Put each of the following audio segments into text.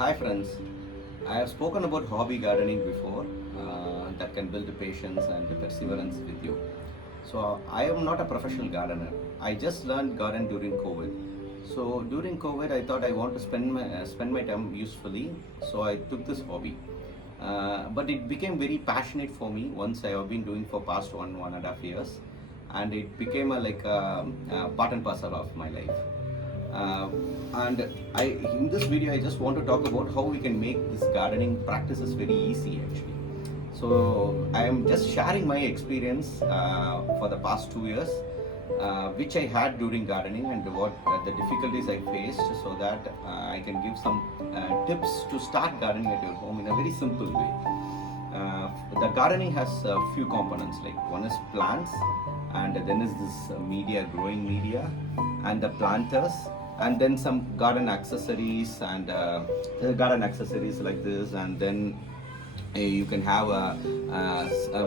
Hi friends, I have spoken about hobby gardening before that can build patience and perseverance with you. So I am not a professional gardener. I just learned garden during COVID. So during COVID, I thought I want to spend my time usefully. So I took this hobby, but it became very passionate for me once I have been doing for past 1.5 years, and it became a part and parcel of my life. Uh, and in this video, I just want to talk about how we can make this gardening practices very easy actually. So I am just sharing my experience for the past 2 years, which I had during gardening and what the difficulties I faced, so that I can give some tips to start gardening at your home in a very simple way. The gardening has a few components, like one is plants, and then is this growing media, and the planters, and then some garden accessories and garden accessories like this, and then you can have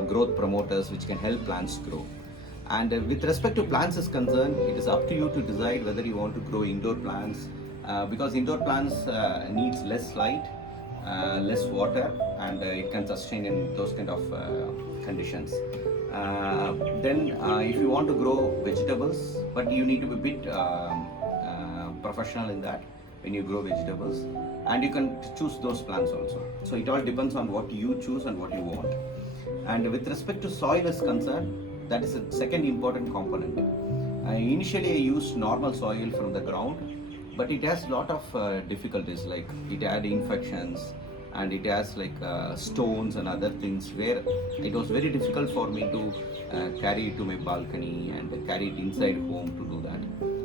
growth promoters which can help plants grow. And with respect to plants is concerned, it is up to you to decide whether you want to grow indoor plants, because indoor plants needs less light, less water, and it can sustain in those kind of conditions. Then if you want to grow vegetables, but you need to be a bit professional in that when you grow vegetables, and you can choose those plants also. So it all depends on what you choose and what you want. And with respect to soil is concerned, that is a second important component. Initially I used normal soil from the ground, but it has lot of difficulties, like it had infections, and it has stones and other things, where it was very difficult for me to carry it to my balcony and carry it inside home to do that.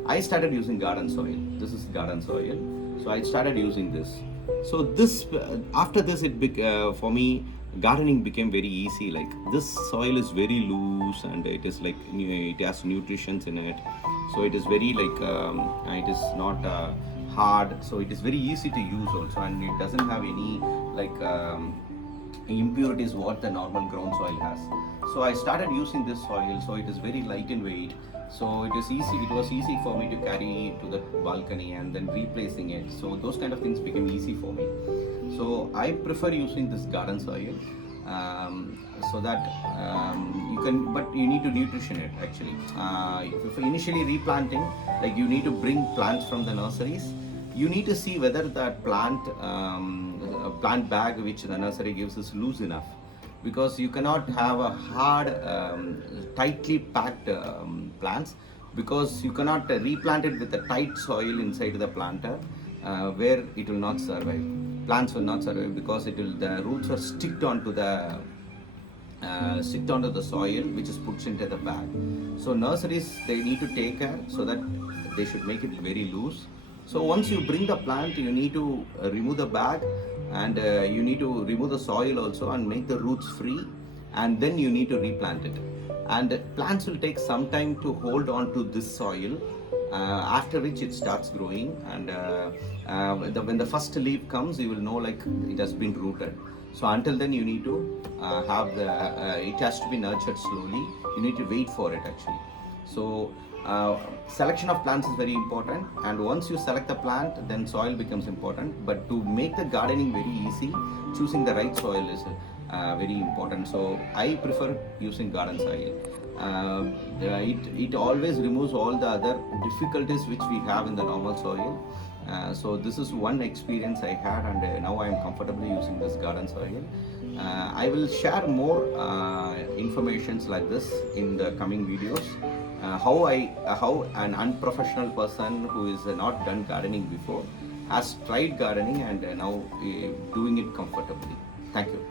I started using garden soil. This is garden soil, so I started using this. So this after this, for me, gardening became very easy. Like, this soil is very loose, and it is like it has nutrients in it, so it is very it is not hard, so it is very easy to use also, and it doesn't have any impurities what the normal ground soil has. So I started using this soil, so it is very light in weight, so it was easy for me to carry to the balcony and then replacing it. So those kind of things became easy for me. So I prefer using this garden soil, so that you can, but you need to nutrition it actually. If initially replanting, like, you need to bring plants from the nurseries. You need to see whether that plant bag which the nursery gives is loose enough, because you cannot have a hard, tightly packed plants, because you cannot replant it with a tight soil inside the planter, where it will not survive. Plants will not survive because the roots are sticked onto the soil which is put into the bag. So nurseries, they need to take care, so that they should make it very loose. So once you bring the plant, you need to remove the bag, and you need to remove the soil also and make the roots free, and then you need to replant it. And plants will take some time to hold on to this soil, after which it starts growing, and when the first leaf comes, you will know like it has been rooted. So until then, you need to it has to be nurtured slowly. You need to wait for it actually. So selection of plants is very important, and once you select the plant, then soil becomes important. But to make the gardening very easy, choosing the right soil is very important. So I prefer using garden soil. It always removes all the other difficulties which we have in the normal soil. So this is one experience I had, and now I am comfortably using this garden soil. I will share more informations like this in the coming videos. How an unprofessional person who is not done gardening before has tried gardening, and now doing it comfortably. Thank you.